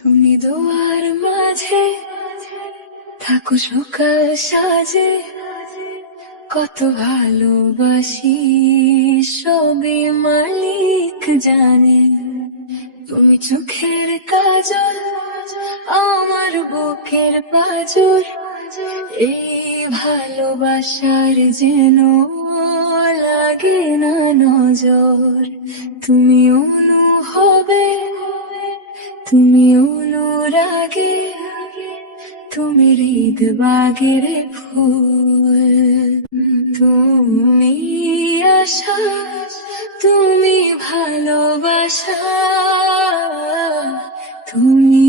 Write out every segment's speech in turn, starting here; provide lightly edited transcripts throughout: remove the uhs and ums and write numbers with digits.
তুমি দোয়ার মাঝে থাকো সকাল সাজে, কত ভালোবাসি সবে মালিক জানে। তুমি চোখের কাজল, আমার বুকের পাজর, এই ভালোবাসার যেন লাগে না নজর। তুমি অনুভবে, তুমি অনুরাগে, তুমি হৃদ বাগের ফুল। তুমি আশা, তুমি ভালোবাসা, তুমি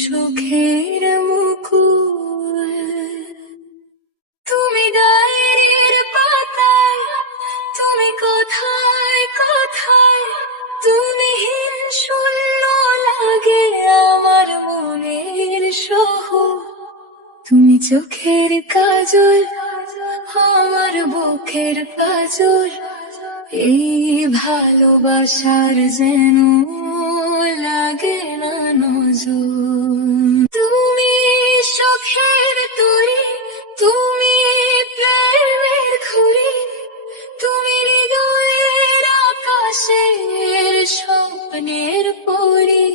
সুখের মুকুল। তুমি ডায়েরির পাতায়, তুমি কোথায় কোথায়, তুমি হীন শূন্য লাগে আমার মনের শহর। তুমি চোখের কাজল, আমার বুকের পাজর, এই ভালোবাসার যেন লাগে না নজর। তুমি সুখের তরি, তুমি প্রেমের ঘুরি, তুমি হৃদয়ের আকাশের স্বপ্নের পরি।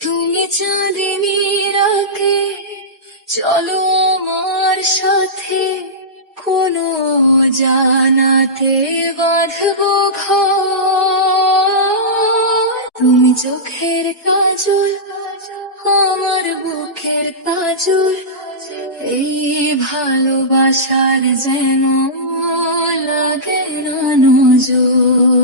তুমি চাঁদিনী রাতে, চলো আমার সাথে, কোনো জানাতে বাঁধবো ঘর। তুমি চোখের কাজল, আমার বুকের পাজর, এই ভালোবাসার যেন লাগে না নজর।